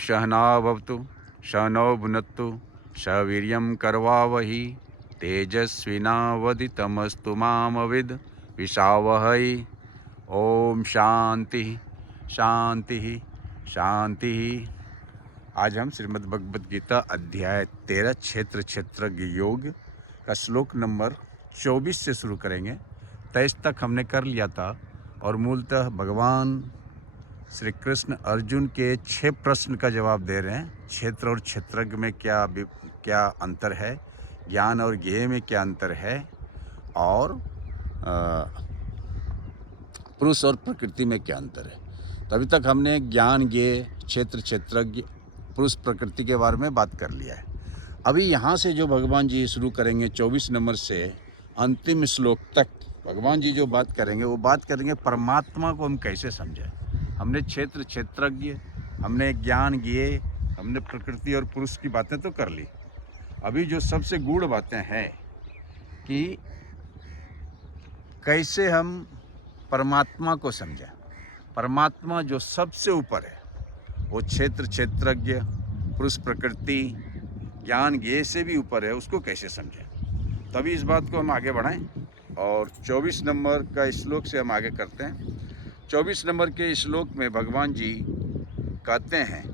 सहना भवतु सहनौ भुनक्तु सह वीर्यं करवावहि तेजस्विनावदितमस्तु मामविद् विषावहै। ओम शांति शांति शांति। आज हम श्रीमद् भगवद गीता अध्याय 13 क्षेत्र क्षेत्रज्ञ योग का श्लोक नंबर 24 से शुरू करेंगे। 23 तक हमने कर लिया था और मूलतः भगवान श्री कृष्ण अर्जुन के 6 प्रश्न का जवाब दे रहे हैं। क्षेत्र और क्षेत्रज्ञ में क्या अंतर है, ज्ञान और ज्ञेय में क्या अंतर है, और पुरुष और प्रकृति में क्या अंतर है। तभी तक हमने ज्ञान, ज्ञेय, क्षेत्र, क्षेत्रज्ञ, पुरुष, प्रकृति के बारे में बात कर लिया है। अभी यहाँ से जो भगवान जी शुरू करेंगे 24 नंबर से अंतिम श्लोक तक भगवान जी जो बात करेंगे वो बात करेंगे परमात्मा को हम कैसे समझें। हमने क्षेत्र, क्षेत्रज्ञ, हमने ज्ञान, ज्ञेय, हमने प्रकृति और पुरुष की बातें तो कर ली। अभी जो सबसे गूढ़ बातें हैं कि कैसे हम परमात्मा को समझें। परमात्मा जो सबसे ऊपर है वो क्षेत्र, क्षेत्रज्ञ, पुरुष, प्रकृति, ज्ञान, ज्ञेय से भी ऊपर है, उसको कैसे समझें। तभी इस बात को हम आगे बढ़ाएं और 24 नंबर का श्लोक से हम आगे करते हैं। 24 नंबर के श्लोक में भगवान जी कहते हैं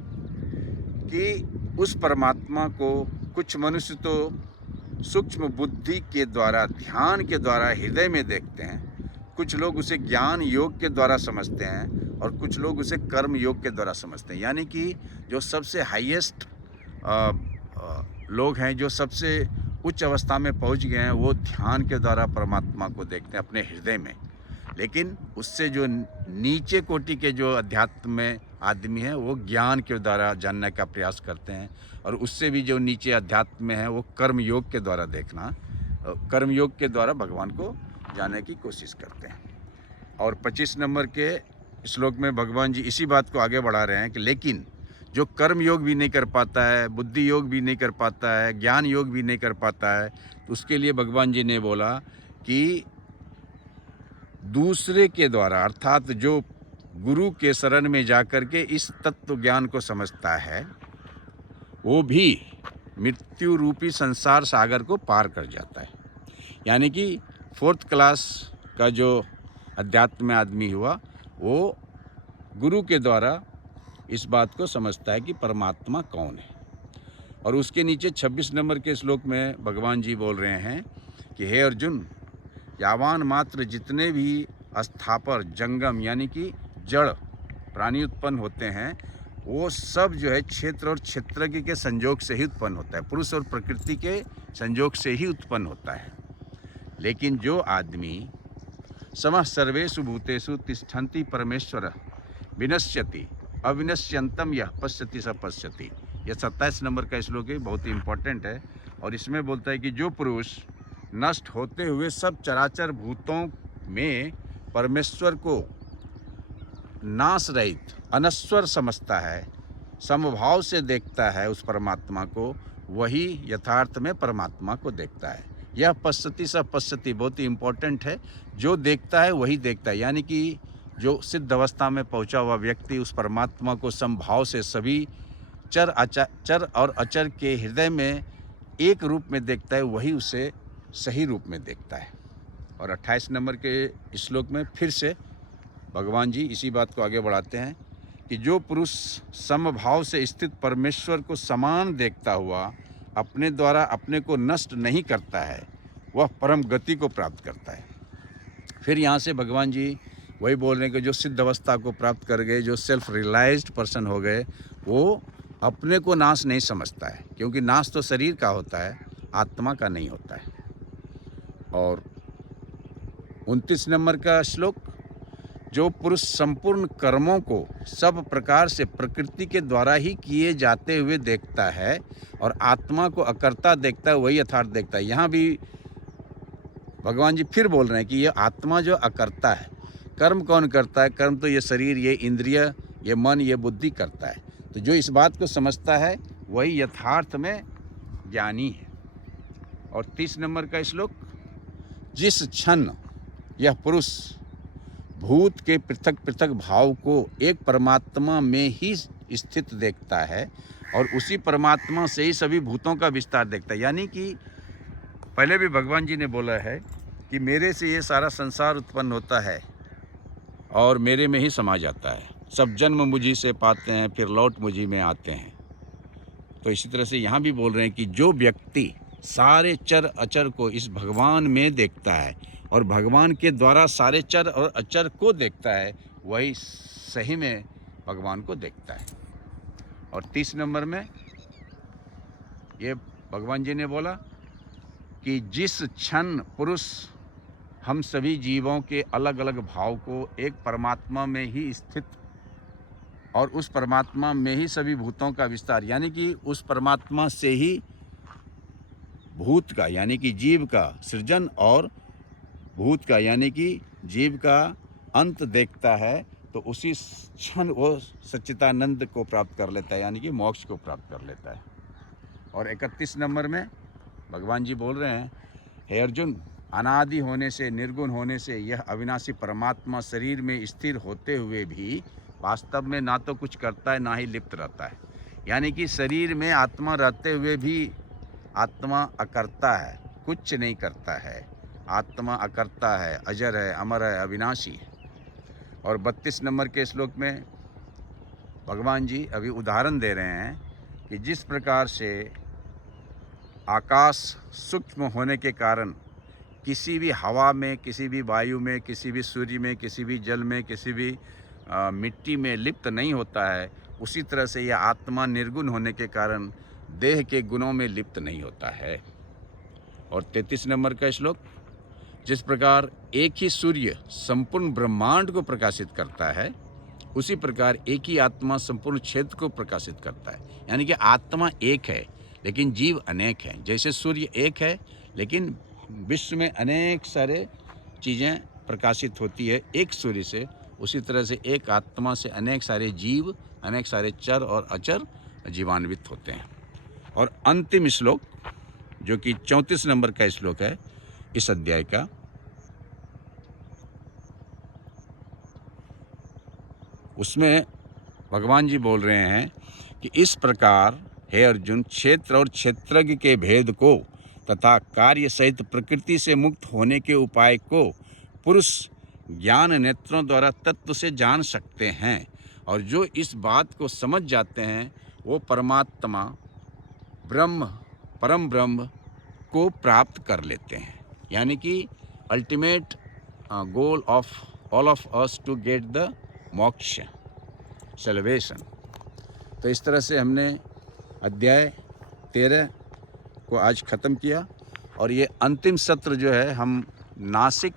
कि उस परमात्मा को कुछ मनुष्य तो सूक्ष्म बुद्धि के द्वारा, ध्यान के द्वारा हृदय में देखते हैं, कुछ लोग उसे ज्ञान योग के द्वारा समझते हैं और कुछ लोग उसे कर्म योग के द्वारा समझते हैं। यानी कि जो सबसे हाईएस्ट लोग हैं, जो सबसे उच्च अवस्था में पहुंच गए हैं, वो ध्यान के द्वारा परमात्मा को देखते हैं अपने हृदय में। लेकिन उससे जो नीचे कोटि के जो अध्यात्म में आदमी हैं वो ज्ञान के द्वारा जानने का प्रयास करते हैं, और उससे भी जो नीचे अध्यात्म में है वो कर्म योग के द्वारा देखना, कर्म योग के द्वारा भगवान को जानने की कोशिश करते हैं। और 25 नंबर के श्लोक में भगवान जी इसी बात को आगे बढ़ा रहे हैं कि लेकिन जो कर्म योग भी नहीं कर पाता है, बुद्धि योग भी नहीं कर पाता है, ज्ञान योग भी नहीं कर पाता है, तो उसके लिए भगवान जी ने बोला कि दूसरे के द्वारा, अर्थात जो गुरु के शरण में जाकर के इस तत्व ज्ञान को समझता है, वो भी मृत्यु रूपी संसार सागर को पार कर जाता है। यानी कि 4th क्लास का जो अध्यात्म में आदमी हुआ वो गुरु के द्वारा इस बात को समझता है कि परमात्मा कौन है। और उसके नीचे 26 नंबर के श्लोक में भगवान जी बोल रहे हैं कि हे अर्जुन, यावान मात्र जितने भी अस्थापर, जंगम यानी कि जड़ प्राणी उत्पन्न होते हैं, वो सब जो है क्षेत्र और क्षेत्रज्ञ के संयोग से ही उत्पन्न होता है, पुरुष और प्रकृति के संयोग से ही उत्पन्न होता है। लेकिन जो आदमी समः सर्वेषु भूतेषु तिष्ठन्ति परमेश्वर विनश्यति अविनश्यंतम यह पश्यति स पश्यति, यह 27 नंबर का श्लोक है, बहुत ही इम्पोर्टेंट है। और इसमें बोलता है कि जो पुरुष नष्ट होते हुए सब चराचर भूतों में परमेश्वर को नाश रहित अनश्वर समझता है, समभाव से देखता है उस परमात्मा को, वही यथार्थ में परमात्मा को देखता है। यह पश्यति स पश्यति बहुत ही इम्पोर्टेंट है। जो देखता है वही देखता है, यानी कि जो सिद्ध अवस्था में पहुंचा हुआ व्यक्ति उस परमात्मा को समभाव से सभी चर और अचर के हृदय में एक रूप में देखता है, वही उसे सही रूप में देखता है। और 28 नंबर के श्लोक में फिर से भगवान जी इसी बात को आगे बढ़ाते हैं कि जो पुरुष समभाव से स्थित परमेश्वर को समान देखता हुआ अपने द्वारा अपने को नष्ट नहीं करता है, वह परम गति को प्राप्त करता है। फिर यहाँ से भगवान जी वही बोल रहे हैं कि जो सिद्ध अवस्था को प्राप्त कर गए, जो सेल्फ रियलाइज्ड पर्सन हो गए, वो अपने को नाश नहीं समझता है, क्योंकि नाश तो शरीर का होता है, आत्मा का नहीं होता है। और 29 नंबर का श्लोक, जो पुरुष संपूर्ण कर्मों को सब प्रकार से प्रकृति के द्वारा ही किए जाते हुए देखता है और आत्मा को अकर्ता देखता है, वही यथार्थ देखता है। यहाँ भी भगवान जी फिर बोल रहे हैं कि ये आत्मा जो अकर्ता है, कर्म कौन करता है? कर्म तो ये शरीर, ये इंद्रिय, ये मन, ये बुद्धि करता है। तो जो इस बात को समझता है वही यथार्थ में ज्ञानी है। और 30 नंबर का श्लोक, जिस क्षण यह पुरुष भूत के पृथक पृथक भाव को एक परमात्मा में ही स्थित देखता है और उसी परमात्मा से ही सभी भूतों का विस्तार देखता है। यानी कि पहले भी भगवान जी ने बोला है कि मेरे से ये सारा संसार उत्पन्न होता है और मेरे में ही समा जाता है। सब जन्म मुझी से पाते हैं, फिर लौट मुझी में आते हैं। तो इसी तरह से यहाँ भी बोल रहे हैं कि जो व्यक्ति सारे चर अचर को इस भगवान में देखता है और भगवान के द्वारा सारे चर और अचर को देखता है, वही सही में भगवान को देखता है। और 30 नंबर में ये भगवान जी ने बोला कि जिस क्षण पुरुष हम सभी जीवों के अलग अलग भाव को एक परमात्मा में ही स्थित और उस परमात्मा में ही सभी भूतों का विस्तार, यानी कि उस परमात्मा से ही भूत का यानी कि जीव का सृजन और भूत का यानी कि जीव का अंत देखता है, तो उसी क्षण वो सच्चिदानंद को प्राप्त कर लेता है, यानी कि मोक्ष को प्राप्त कर लेता है। और 31 नंबर में भगवान जी बोल रहे हैं, हे अर्जुन, अनादि होने से, निर्गुण होने से यह अविनाशी परमात्मा शरीर में स्थिर होते हुए भी वास्तव में ना तो कुछ करता है ना ही लिप्त रहता है। यानी कि शरीर में आत्मा रहते हुए भी आत्मा अकर्ता है, कुछ नहीं करता है। आत्मा अकर्ता है, अजर है, अमर है, अविनाशी है। और 32 नंबर के श्लोक में भगवान जी अभी उदाहरण दे रहे हैं कि जिस प्रकार से आकाश सूक्ष्म होने के कारण किसी भी हवा में, किसी भी वायु में, किसी भी सूर्य में, किसी भी जल में, किसी भी मिट्टी में लिप्त नहीं होता है, उसी तरह से यह आत्मा निर्गुण होने के कारण देह के गुणों में लिप्त नहीं होता है। और 33 नंबर का श्लोक, जिस प्रकार एक ही सूर्य संपूर्ण ब्रह्मांड को प्रकाशित करता है, उसी प्रकार एक ही आत्मा संपूर्ण क्षेत्र को प्रकाशित करता है। यानी कि आत्मा एक है लेकिन जीव अनेक हैं। जैसे सूर्य एक है लेकिन विश्व में अनेक सारे चीज़ें प्रकाशित होती है एक सूर्य से, उसी तरह से एक आत्मा से अनेक सारे जीव, अनेक सारे चर और अचर जीवान्वित होते हैं। और अंतिम श्लोक जो कि 34 नंबर का श्लोक है इस अध्याय का, उसमें भगवान जी बोल रहे हैं कि इस प्रकार हे अर्जुन, क्षेत्र और क्षेत्रज्ञ के भेद को तथा कार्य सहित प्रकृति से मुक्त होने के उपाय को पुरुष ज्ञान नेत्रों द्वारा तत्व से जान सकते हैं। और जो इस बात को समझ जाते हैं वो परमात्मा ब्रह्म, परम ब्रह्म को प्राप्त कर लेते हैं। यानी कि ultimate goal of all of us to get the moksha, salvation. तो इस तरह से हमने अध्याय 13 को आज ख़त्म किया। और ये अंतिम सत्र जो है हम नासिक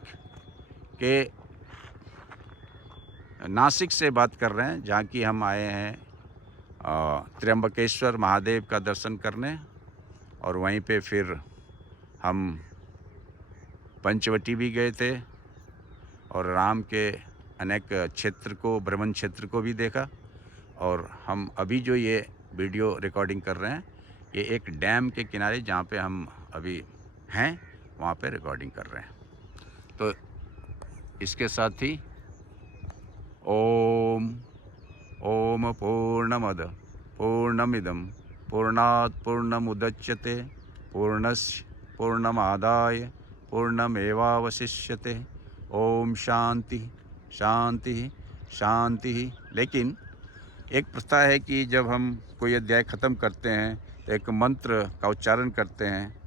से बात कर रहे हैं, जहाँ की हम आए हैं त्र्यंबकेश्वर महादेव का दर्शन करने। और वहीं पे फिर हम पंचवटी भी गए थे और राम के अनेक क्षेत्र को, भ्रमण क्षेत्र को भी देखा। और हम अभी जो ये वीडियो रिकॉर्डिंग कर रहे हैं, ये एक डैम के किनारे जहाँ पे हम अभी हैं वहाँ पे रिकॉर्डिंग कर रहे हैं। तो इसके साथ ही ओम पूर्णमद पूर्णमिदं पूर्णात् पूर्णमुदच्यते पूर्णस्य पूर्णमादाय पूर्णमेवावशिष्यते। ओम शांति शांति शांति। लेकिन एक प्रथा है कि जब हम कोई अध्याय ख़त्म करते हैं तो एक मंत्र का उच्चारण करते हैं।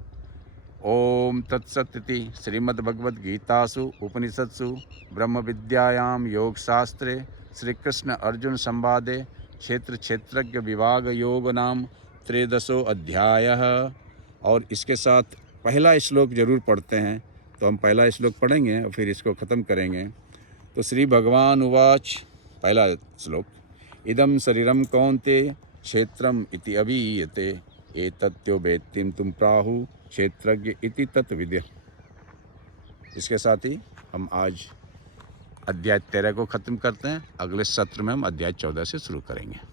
ओम तत्सत् इति श्रीमद्भगवद्गीतासु उपनिषत्सु ब्रह्म विद्यायां योगशास्त्रे श्री कृष्ण अर्जुन संवादे क्षेत्र क्षेत्रज्ञ विभाग योग नाम 13 अध्यायः। और इसके साथ पहला श्लोक जरूर पढ़ते हैं, तो हम पहला श्लोक पढ़ेंगे और फिर इसको ख़त्म करेंगे। तो श्री भगवान उवाच, पहला श्लोक, इदं शरीरं कौन्तेय क्षेत्रम इति अभिधीयते एतत्यो वेत्तिं तुम प्राहु क्षेत्रज्ञ इति तत्विद्य। इसके साथ ही हम आज अध्याय 13 को ख़त्म करते हैं। अगले सत्र में हम अध्याय 14 से शुरू करेंगे।